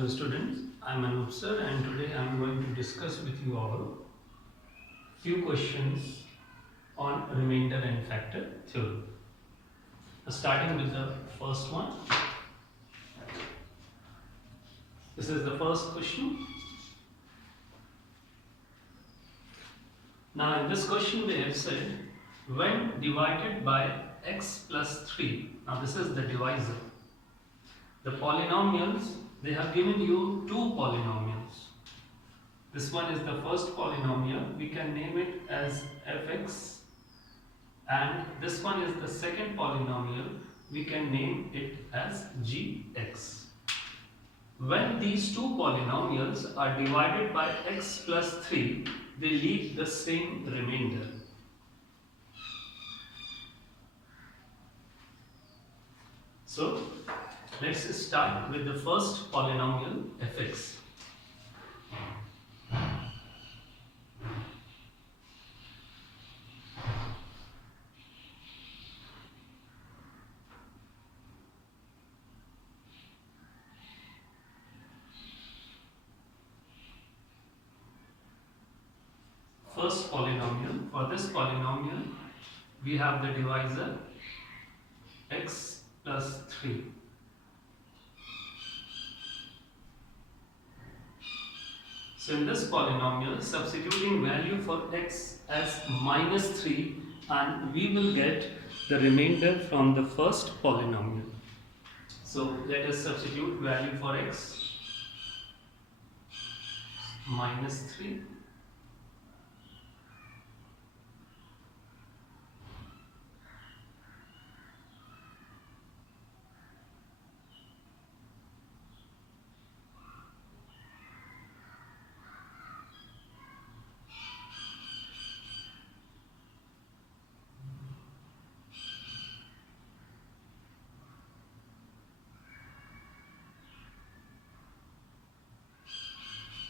Hello students, I am Anup sir and today I am going to discuss with you all few questions on remainder and factor theorem. Starting with the first one. This is the first question. Now in this question they have said when divided by x plus 3, now this is the divisor. The polynomials, they have given you two polynomials. This one is the first polynomial, we can name it as fx, and this one is the second polynomial, we can name it as gx. When these two polynomials are divided by x plus 3, they leave the same remainder. So, let's start with the first polynomial fx. First polynomial, for this polynomial, we have the divisor x plus 3. So in this polynomial, substituting value for x as minus 3, and we will get the remainder from the first polynomial. So let us substitute value for x minus 3.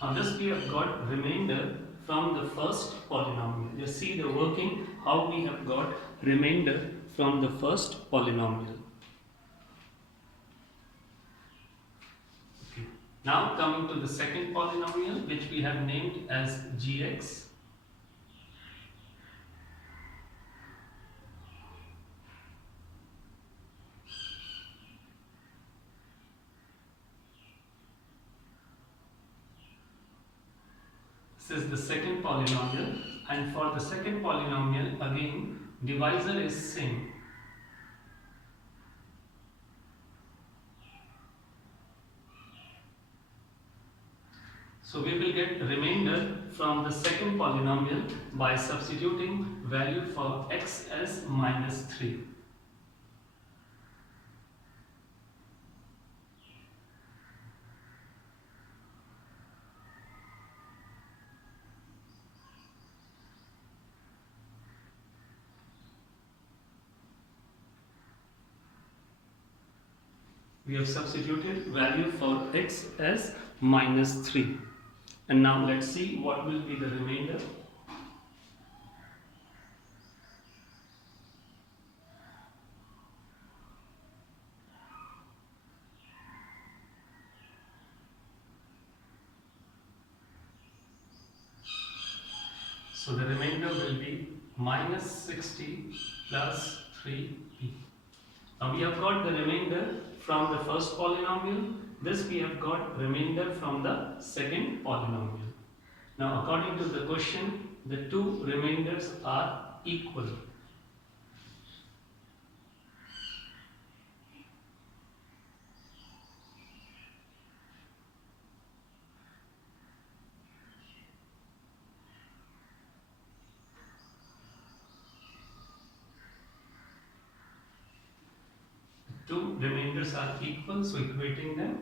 Now this we have got remainder from the first polynomial. You see the working, how we have got remainder from the first polynomial. Okay. Now coming to the second polynomial, which we have named as gx. This is the second polynomial, and for the second polynomial again divisor is same. So we will get remainder from the second polynomial by substituting value for x as minus 3. We have substituted value for x as minus 3. And now let's see what will be the remainder. So the remainder will be minus 60 plus 3p. Now we have got the remainder from the first polynomial. This we have got remainder from the second polynomial. Now according to the question, the two remainders are equal. Two remainders are equal, so equating them.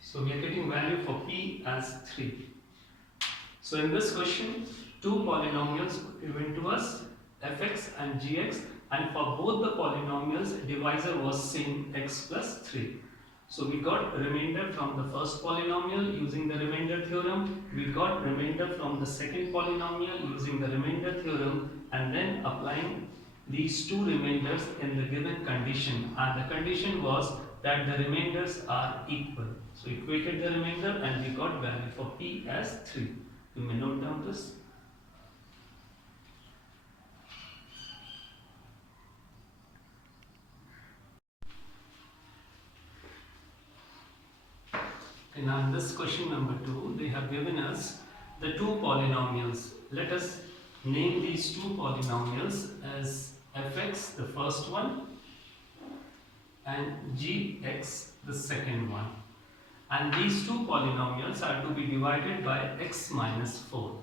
So we are getting value for p as 3. So in this question, two polynomials given to us, fx and gx, and for both the polynomials divisor was same x plus 3. So we got remainder from the first polynomial using the remainder theorem. We got remainder from the second polynomial using the remainder theorem, and then applying these two remainders in the given condition. And the condition was that the remainders are equal. So equated the remainder and we got value for p as 3. You may note down this. Okay, now in this question number 2, they have given us the two polynomials. Let us name these two polynomials as fx, the first one, and gx, the second one. And these two polynomials are to be divided by x minus 4.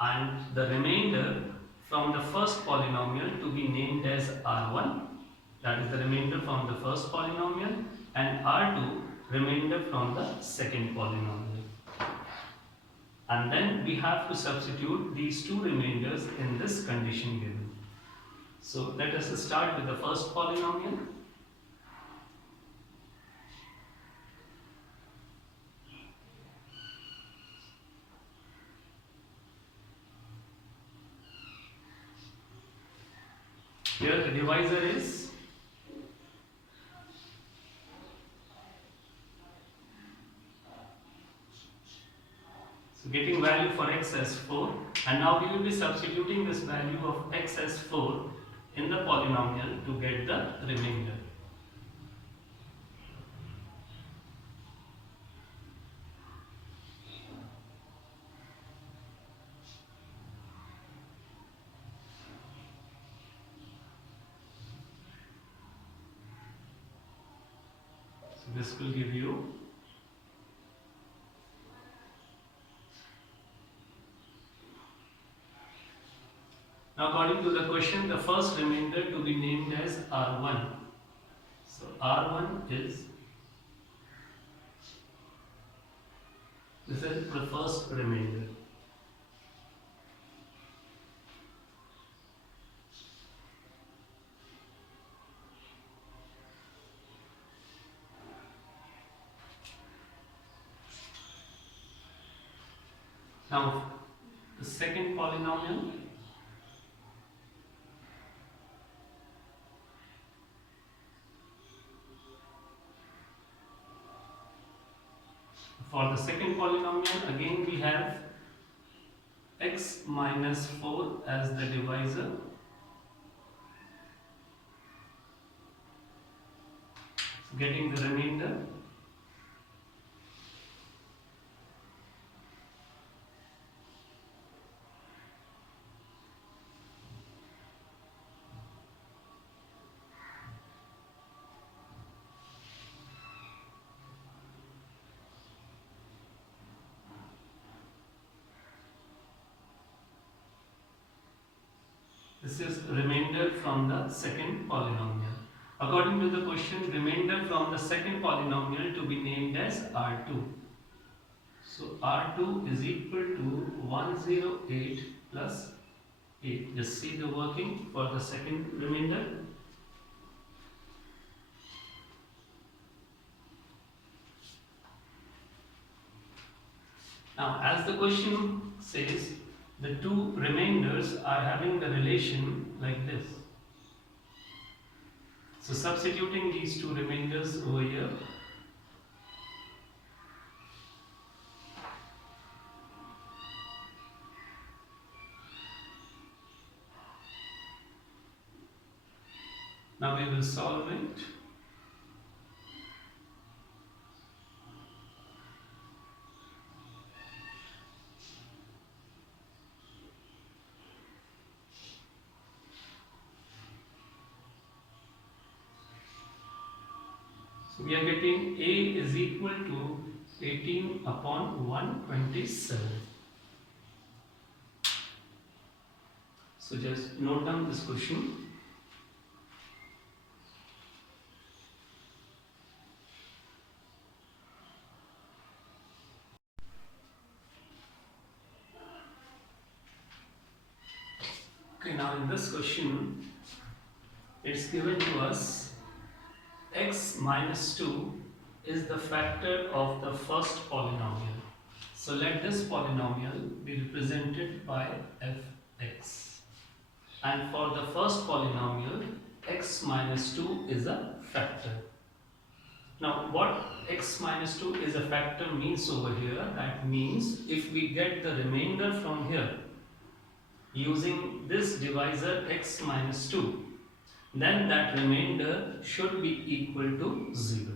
And the remainder from the first polynomial to be named as r1, that is the remainder from the first polynomial, and r2, remainder from the second polynomial. And then we have to substitute these two remainders in this condition given. So let us start with the first polynomial. Here the divisor is getting value for x as 4, and now we will be substituting this value of x as 4 in the polynomial to get the remainder. So this will give you now, according to the question, the first remainder to be named as R1. So R1 is, this is the first remainder. Now, the second polynomial, for the second polynomial, again we have x minus 4 as the divisor. So getting the remainder. This is remainder from the second polynomial. According to the question, remainder from the second polynomial to be named as R2. So R2 is equal to 108 plus 8. Just see the working for the second remainder. Now, as the question says, the two remainders are having the relation like this. So substituting these two remainders over here, now we will solve it. So we are getting A is equal to 18 upon 127. So just note down this question. Okay, now in this question, it's given to us x minus 2 is the factor of the first polynomial. So let this polynomial be represented by fx. And for the first polynomial, x minus 2 is a factor. Now what x minus 2 is a factor means over here, that means if we get the remainder from here using this divisor x minus 2, then that remainder should be equal to 0.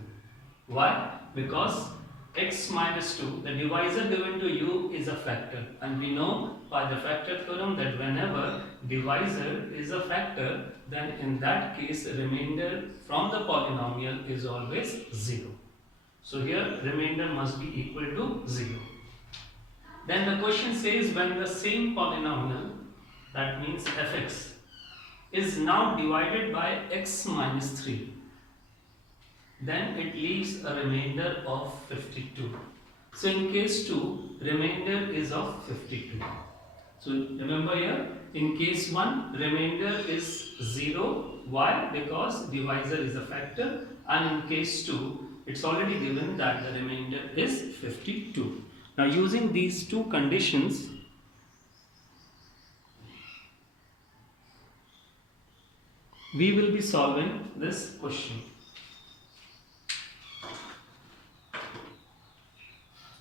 Why? Because x minus 2, the divisor given to you is a factor, and we know by the factor theorem that whenever divisor is a factor, then in that case remainder from the polynomial is always 0. So here remainder must be equal to 0. Then the question says when the same polynomial, that means fx, is now divided by x minus 3, then it leaves a remainder of 52. So in case 2, remainder is of 52. So remember here, in case 1, remainder is 0. Why? Because divisor is a factor, and in case 2, it's already given that the remainder is 52. Now using these two conditions, we will be solving this question.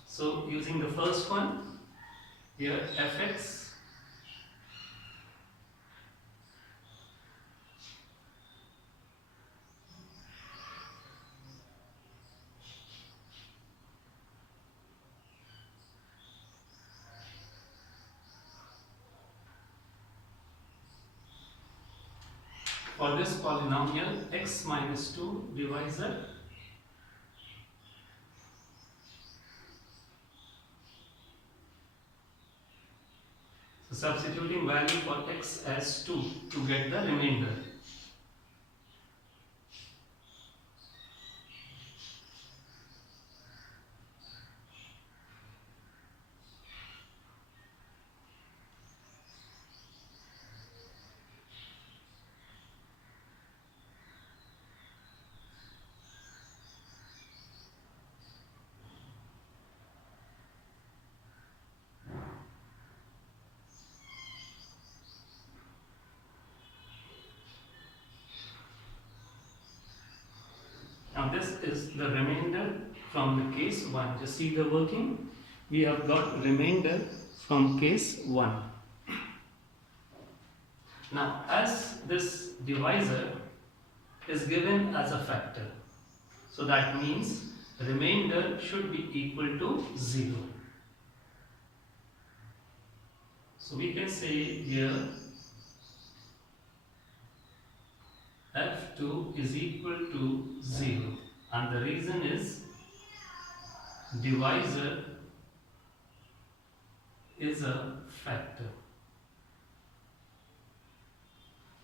So using the first one, here fx for this polynomial x minus 2 divisor so substituting value for x as 2 to get the remainder. Now this is the remainder from the case 1. Just see the working. We have got remainder from case 1. Now as this divisor is given as a factor, so that means remainder should be equal to 0. So we can say here f2 is equal to 0, and the reason is divisor is a factor.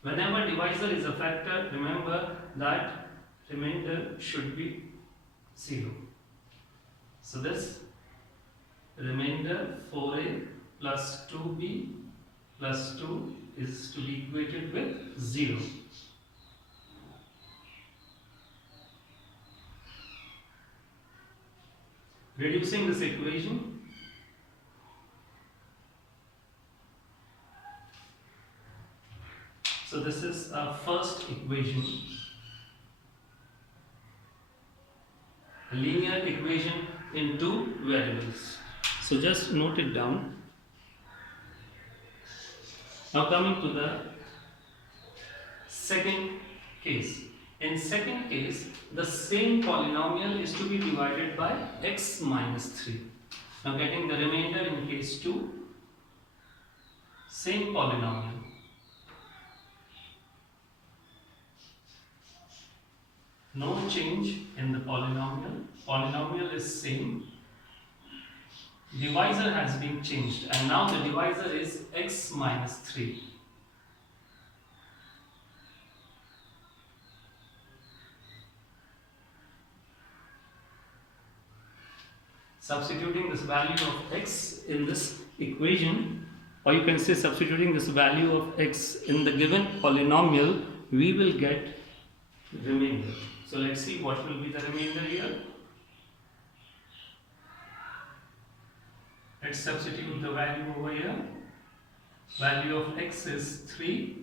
Whenever divisor is a factor, remember that remainder should be 0. So this remainder 4a plus 2b plus 2 is to be equated with 0. Reducing this equation, so this is our first equation, a linear equation in two variables. So just note it down. Now coming to the second case. In second case, the same polynomial is to be divided by x minus 3. Now getting the remainder in case 2, same polynomial. No change in the polynomial. Polynomial is same. Divisor has been changed, and now the divisor is x minus 3. Substituting this value of x in this equation, or you can say substituting this value of x in the given polynomial, we will get remainder. So let's see what will be the remainder here. Let's substitute the value over here. Value of x is 3.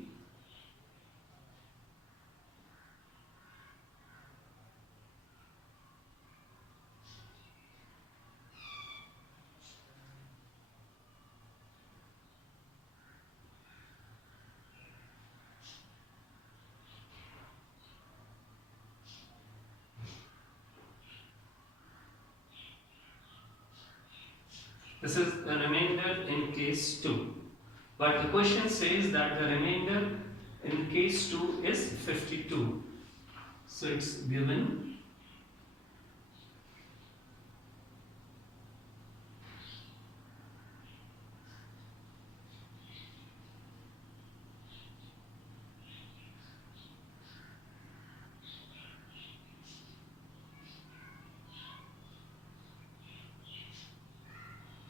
This is the remainder in case 2. But the question says that the remainder in case 2 is 52. So it's given.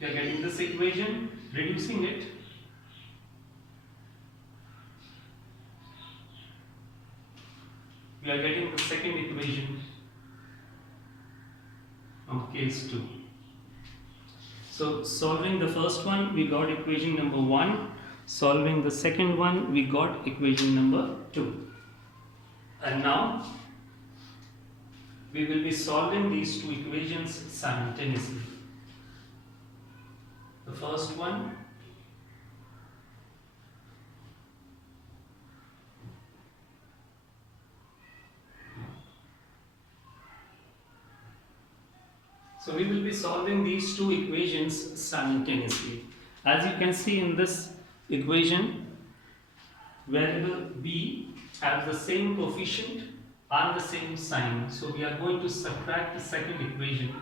We are getting this equation, reducing it. We are getting the second equation of case 2. So solving the first one, we got equation number 1. Solving the second one, we got equation number 2. And now we will be solving these two equations simultaneously. The first one, so we will be solving these two equations simultaneously. As you can see in this equation, variable b has the same coefficient and the same sign. So we are going to subtract the second equation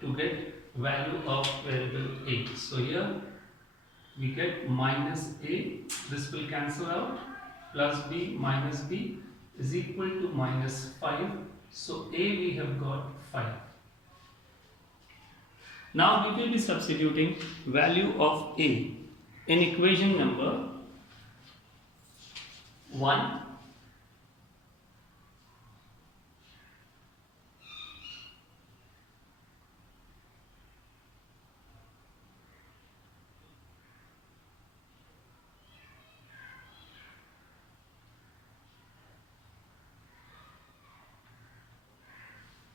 to get value of variable a. So here we get minus a, this will cancel out, plus b minus b is equal to minus 5. So a we have got 5. Now we will be substituting value of a in equation number 1.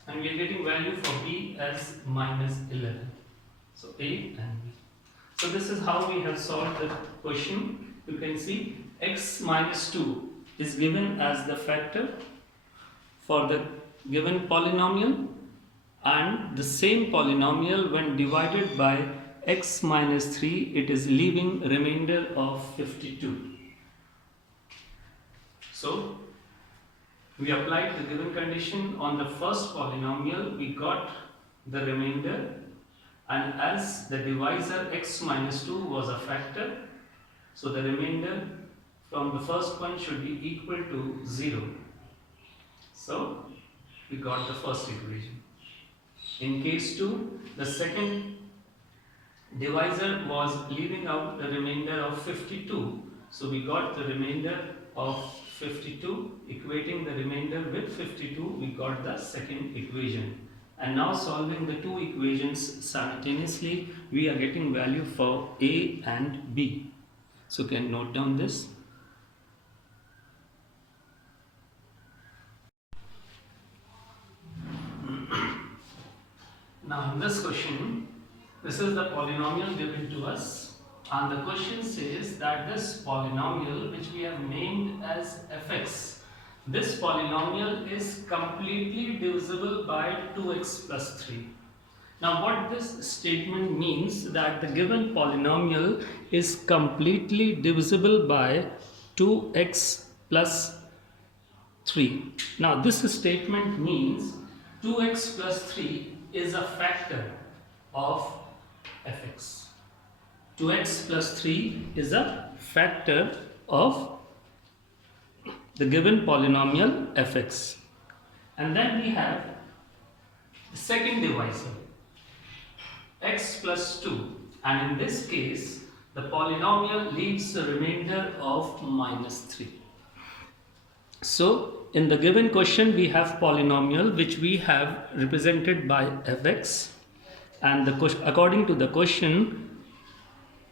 And we are getting value for b as minus 11. So a and b. So this is how we have solved the question. You can see x minus 2 is given as the factor for the given polynomial, and the same polynomial when divided by x minus 3, it is leaving remainder of 52. So we applied the given condition on the first polynomial, we got the remainder, and as the divisor x minus 2 was a factor, so the remainder from the first one should be equal to 0. So we got the first equation. In case 2, the second divisor was leaving out the remainder of 52, so we got the remainder of 52, equating the remainder with 52, we got the second equation. And now solving the two equations simultaneously, we are getting value for a and b. So can note down this. Now in this question, this is the polynomial given to us. And the question says that this polynomial, which we have named as fx, this polynomial is completely divisible by 2x plus 3. Now what this statement means, that the given polynomial is completely divisible by 2x plus 3. Now this statement means 2x plus 3 is a factor of fx. 2x plus 3 is a factor of the given polynomial fx. And then we have the second divisor, x plus 2. And in this case, the polynomial leaves a remainder of minus 3. So in the given question we have polynomial which we have represented by fx, and according to the question,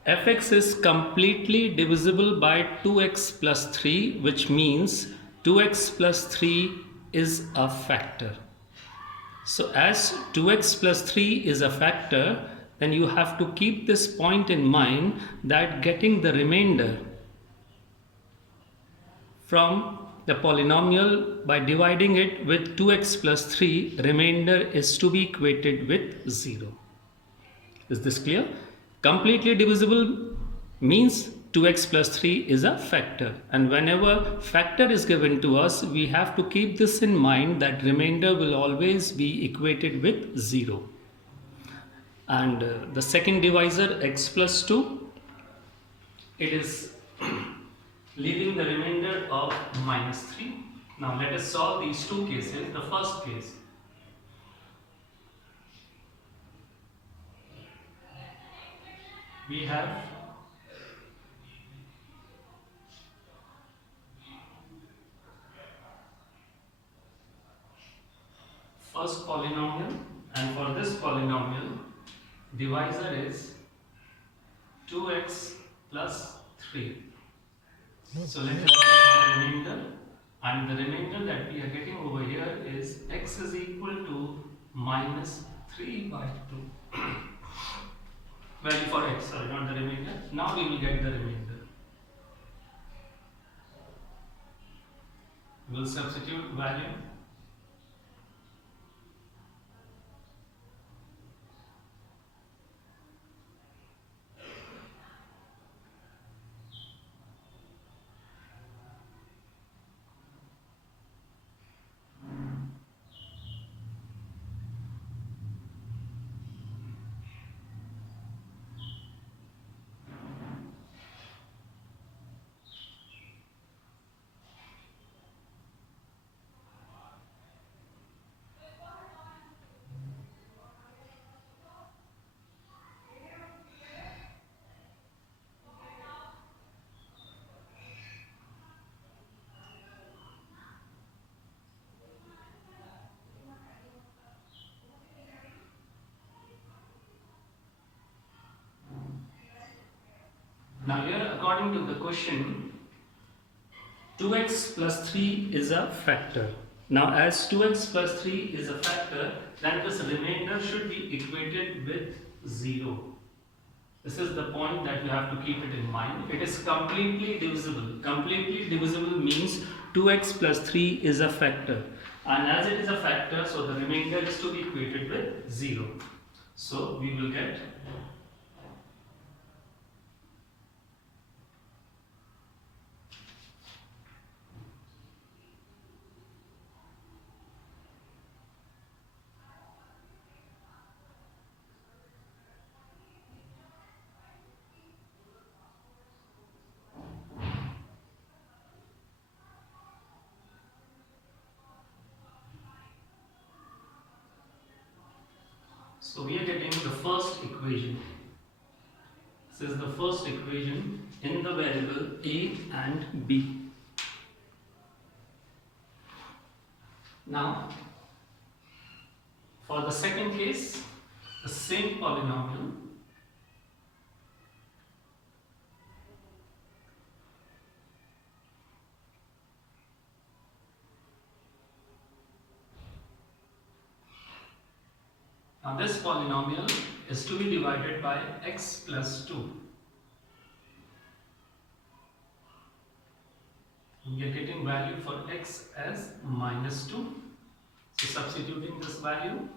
fx is completely divisible by 2x plus 3, which means 2x plus 3 is a factor. So as 2x plus 3 is a factor, then you have to keep this point in mind that getting the remainder from the polynomial by dividing it with 2x plus 3, remainder is to be equated with 0. Is this clear? Completely divisible means 2x plus 3 is a factor, and whenever factor is given to us, we have to keep this in mind that remainder will always be equated with 0. And the second divisor, x plus 2, it is leaving the remainder of minus 3. Now let us solve these two cases. The first case, we have first polynomial, and for this polynomial divisor is 2x plus 3. So let us get the remainder, and the remainder that we are getting over here is x is equal to minus 3 by 2. Value for x, sorry, not the remainder. Now we will get the remainder. We will substitute value. Now here, according to the question, 2x plus 3 is a factor. Now as 2x plus 3 is a factor, then this remainder should be equated with 0. This is the point that you have to keep it in mind. It is completely divisible. Completely divisible means 2x plus 3 is a factor. And as it is a factor, so the remainder is to be equated with 0. So we will get So we are getting the first equation. This is the first equation in the variable a and b. Now, for the second case, the same polynomial. Now this polynomial is to be divided by x plus 2. We are getting value for x as minus 2. So substituting this value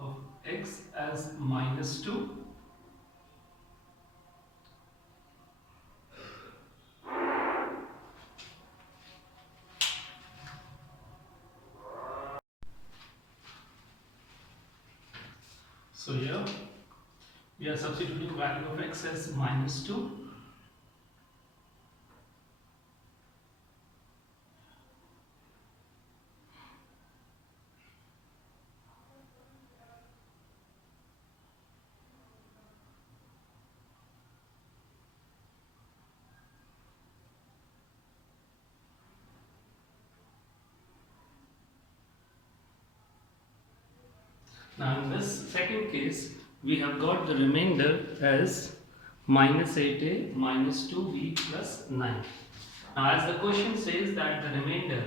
of x as minus 2. So here we are substituting value of x as minus 2. Now in this second case, we have got the remainder as minus 8a minus 2b plus 9. Now as the question says that the remainder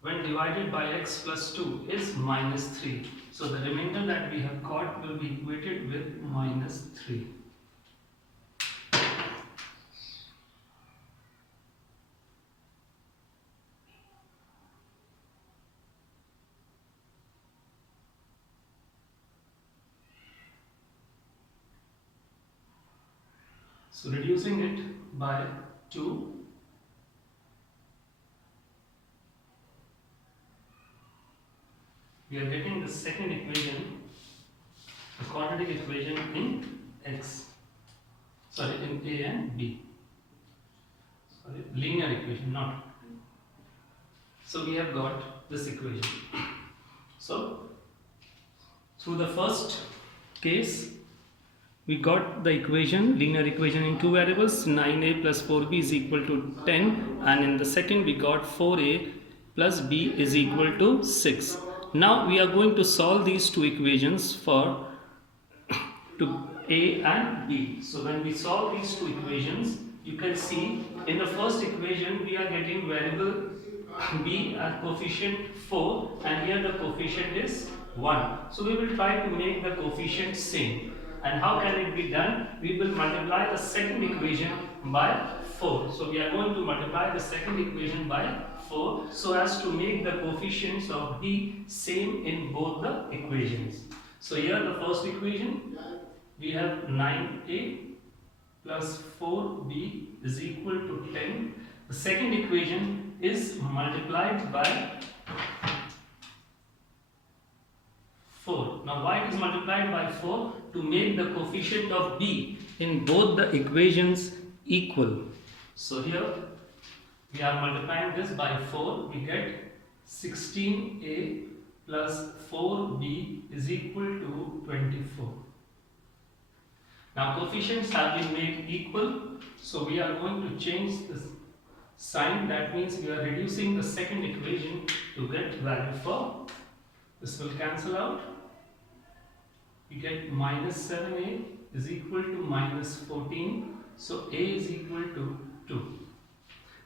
when divided by x plus 2 is minus 3. So the remainder that we have got will be equated with minus 3. So reducing it by 2, we are getting the second equation, the quadratic equation in x, sorry, in a and b, sorry, linear equation, not. So we have got this equation. So through the first case, we got the equation, linear equation in two variables, 9a plus 4b is equal to 10, and in the second we got 4a plus b is equal to 6. Now we are going to solve these two equations for to a and b. So when we solve these two equations, you can see in the first equation we are getting variable b as coefficient 4, and here the coefficient is 1. So we will try to make the coefficient same. And how can it be done? We will multiply the second equation by 4. So we are going to multiply the second equation by 4 so as to make the coefficients of b same in both the equations. So here the first equation, we have 9a plus 4b is equal to 10. The second equation is multiplied by 4. Now why it is multiplied by 4? To make the coefficient of b in both the equations equal. So here we are multiplying this by 4, we get 16a plus 4b is equal to 24. Now coefficients have been made equal, so we are going to change this sign. That means we are reducing the second equation to get value for. This will cancel out. We get minus 7a is equal to minus 14. So a is equal to 2.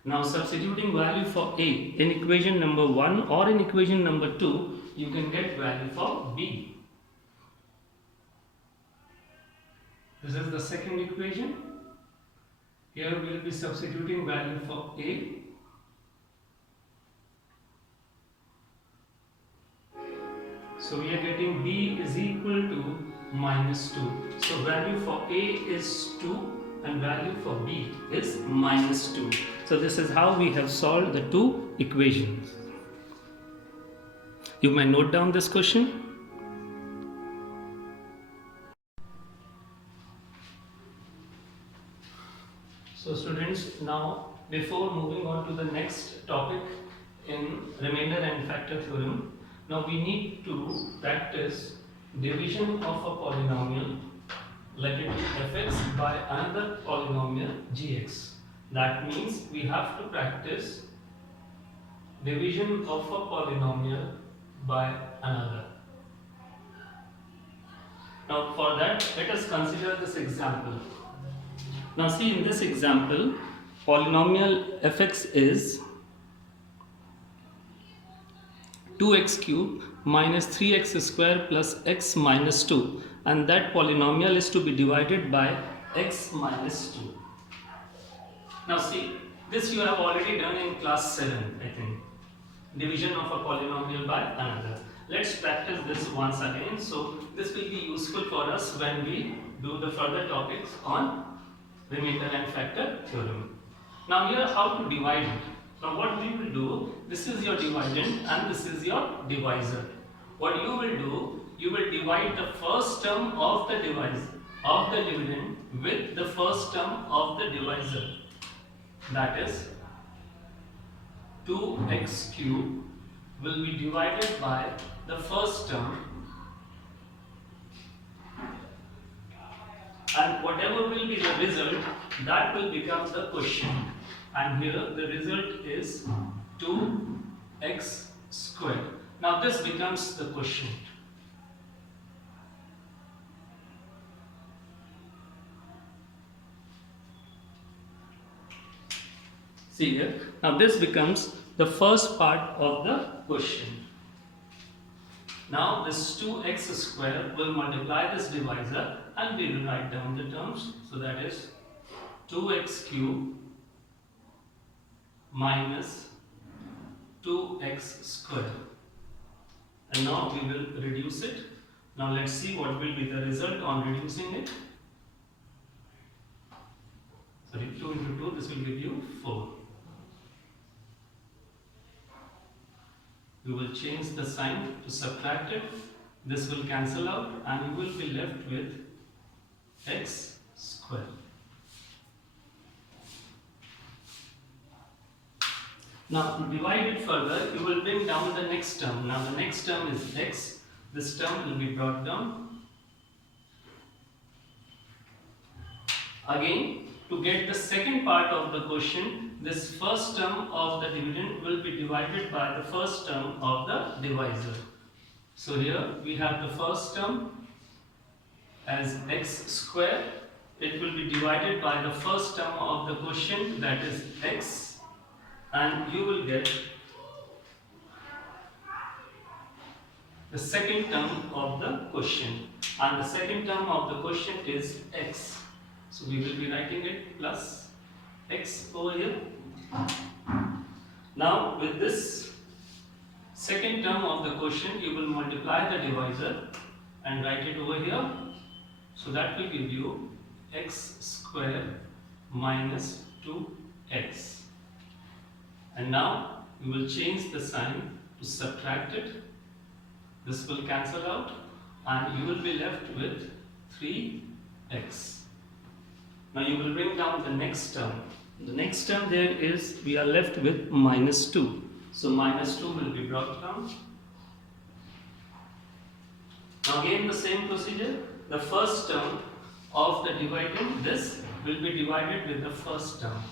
Now substituting value for a in equation number 1 or in equation number 2, you can get value for b. This is the second equation. Here we will be substituting value for a. So we are getting b is equal to minus 2. So value for a is 2 and value for b is minus 2. So this is how we have solved the two equations. You may note down this question. So students, now before moving on to the next topic in remainder and factor theorem, now we need to practice division of a polynomial, let it be fx, by another polynomial gx. That means we have to practice division of a polynomial by another. Now for that, let us consider this example. Now see, in this example, polynomial fx is 2x cube minus 3x square plus x minus 2, and that polynomial is to be divided by x minus 2. Now see, this you have already done in class 7, I think. Division of a polynomial by another. Let's practice this once again. So this will be useful for us when we do the further topics on remainder and factor theorem. Now here how to divide it. Now what we will do, this is your dividend and this is your divisor. What you will do, you will divide the first term of the dividend with the first term of the divisor. That is 2x cube will be divided by the first term, and whatever will be the result, that will become the quotient. And here the result is 2x squared. Now this becomes the quotient. See here. Now this becomes the first part of the question. Now this 2x square will multiply this divisor and we will write down the terms. So that is 2x cube minus 2x square. And now we will reduce it. Now let's see what will be the result on reducing it. Sorry, 2 into 2, this will give you 4. You will change the sign to subtract it. This will cancel out and you will be left with x square. Now to divide it further, you will bring down the next term. Now the next term is x. This term will be brought down. Again, to get the second part of the question, this first term of the dividend will be divided by the first term of the divisor. So here we have the first term as x square. It will be divided by the first term of the question, that is x, and you will get the second term of the question, and the second term of the question is x. So we will be writing it plus x over here. Now with this second term of the question, you will multiply the divisor and write it over here. So that will give you x square minus 2x. And now you will change the sign to subtract it. This will cancel out and you will be left with 3x. Now you will bring down the next term. The next term there is, we are left with minus 2. So minus 2 will be brought down. Now again the same procedure. The first term of the dividing, this will be divided with the first term.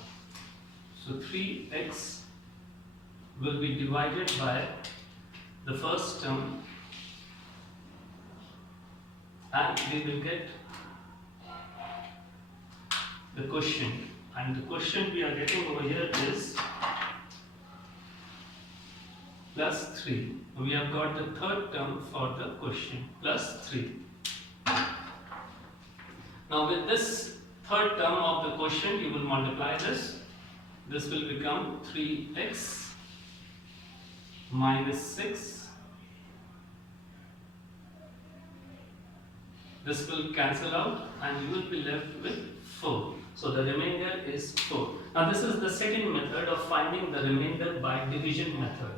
So 3x will be divided by the first term and we will get the question, and the question we are getting over here is plus 3. We have got the third term for the question, plus 3. Now with this third term of the question, you will multiply this. This will become 3x minus 6. This will cancel out and you will be left with 4. So the remainder is 4. Now this is the second method of finding the remainder by division method.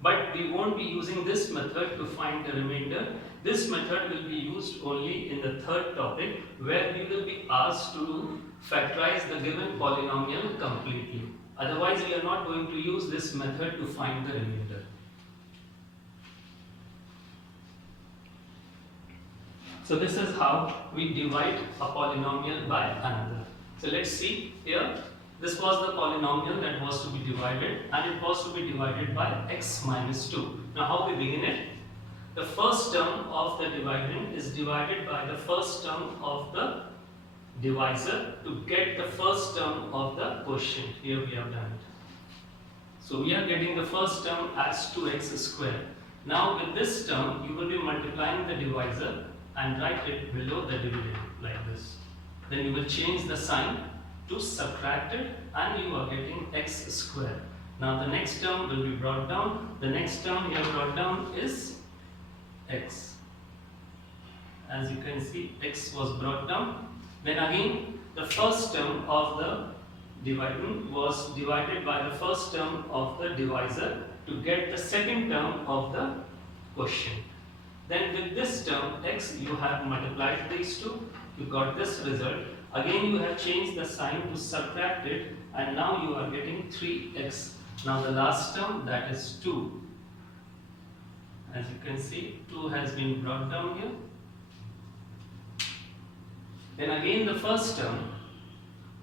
But we won't be using this method to find the remainder. This method will be used only in the third topic, where we will be asked to factorize the given polynomial completely. Otherwise we are not going to use this method to find the remainder. So this is how we divide a polynomial by another. So let's see here. This was the polynomial that was to be divided, and it was to be divided by x minus 2. Now how we begin it? The first term of the dividend is divided by the first term of the divisor to get the first term of the quotient. Here we have done it. So we are getting the first term as 2x square. Now with this term, you will be multiplying the divisor and write it below the dividend like this. Then you will change the sign to subtract it and you are getting x square. Now the next term will be brought down. The next term here brought down is x. As you can see, x was brought down. Then again, the first term of the dividend was divided by the first term of the divisor to get the second term of the quotient. Then with this term x, you have multiplied these two, you got this result. Again you have changed the sign to subtract it and now you are getting 3x. Now the last term, that is 2. As you can see, 2 has been brought down here. Then again the first term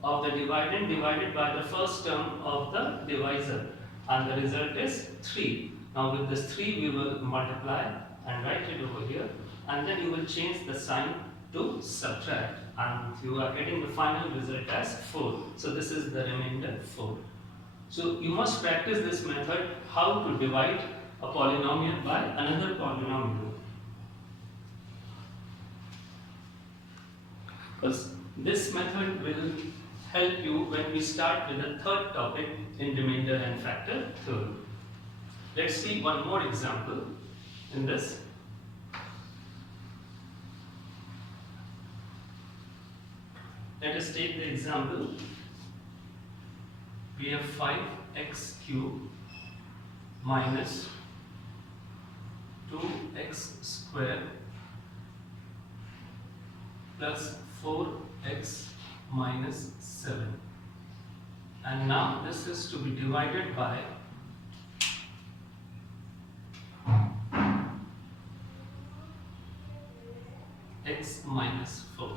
of the dividend divided by the first term of the divisor and the result is 3. Now with this 3 we will multiply and write it over here, and then you will change the sign to subtract and you are getting the final result as 4. So this is the remainder 4. So you must practice this method, how to divide a polynomial by another polynomial. Because this method will help you when we start with the third topic in remainder and factor theorem. Let's see one more example in this. Let us take the example. We have 5x cubed minus 2x squared plus 4x minus 7. And now this is to be divided by x minus 4.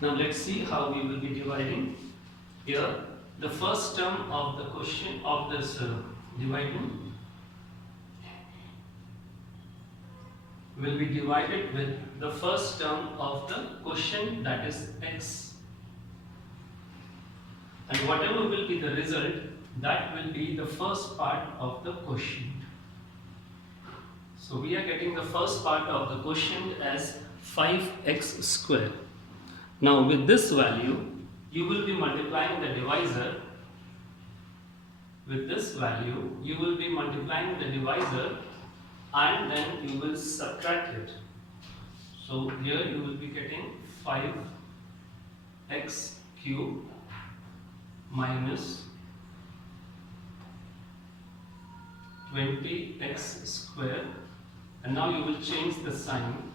Now let's see how we will be dividing. Here, the first term of the question of this dividing will be divided with the first term of the quotient, that is x. And whatever will be the result, that will be the first part of the quotient. So we are getting the first part of the quotient as 5x squared. Now with this value, you will be multiplying the divisor. With this value, you will be multiplying the divisor and then you will subtract it. So here you will be getting 5x cubed minus 20x squared, and now you will change the sign.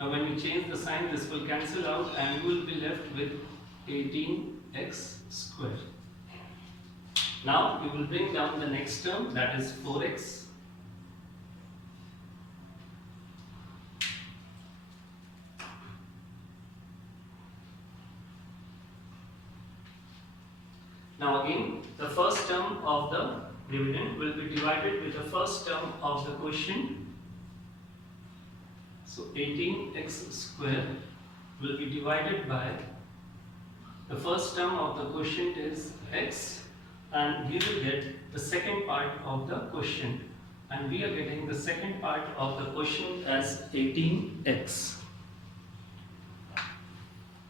Now when you change the sign, this will cancel out and you will be left with 18x squared. Now you will bring down the next term, that is 4x. Now again, the first term of the dividend will be divided with the first term of the quotient. So 18x squared will be divided by the first term of the quotient is x, and we will get the second part of the quotient, and we are getting the second part of the quotient as 18x.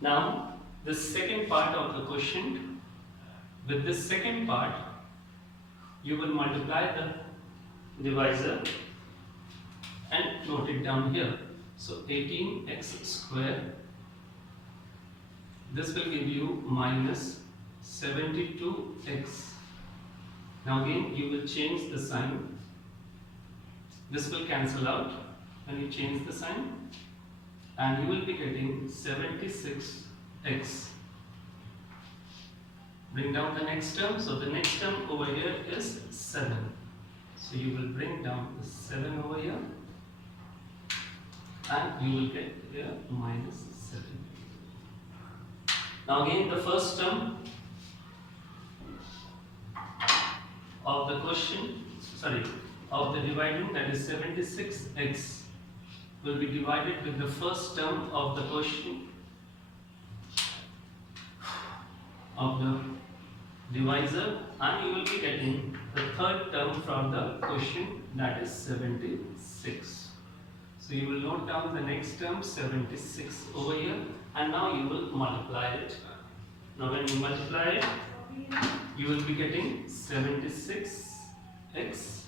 Now the second part of the quotient, with this second part you will multiply the divisor and note it down here. So 18x squared, this will give you minus 72x. Now again you will change the sign. This will cancel out when you change the sign, and you will be getting 76x. Bring down the next term. So the next term over here is 7. So you will bring down the 7 over here, and you will get here minus 7. Now again, the first term of the question, of the dividing, that is 76x, will be divided with the first term of the question of the divisor, and you will be getting the third term from the question, that is 76. So you will note down the next term 76 over here, and now you will multiply it. Now when you multiply it, you will be getting 76x,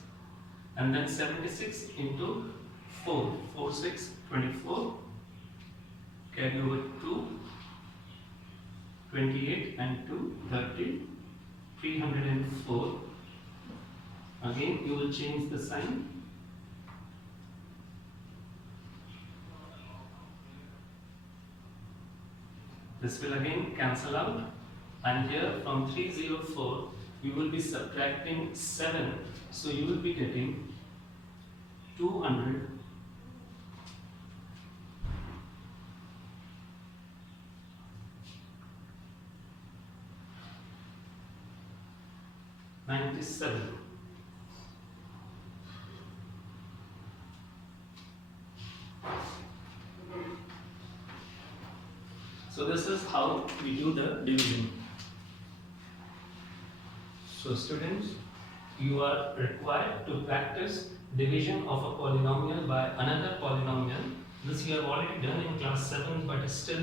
and then 76 into 4, 4 6 24, carry over 2, 28 and 2 30, 304. Again you will change the sign. This will again cancel out, and here from 304 you will be subtracting 7, so you will be getting 200 97. is how we do the division. So students, you are required to practice division of a polynomial by another polynomial. This you have already done in class 7, but still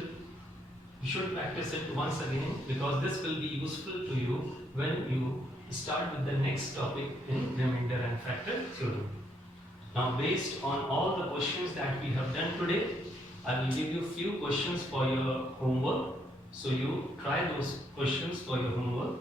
you should practice it once again, because this will be useful to you when you start with the next topic in remainder and factor theorem. Now, based on all the questions that we have done today, I will give you few questions for your homework. So you try those questions for your homework.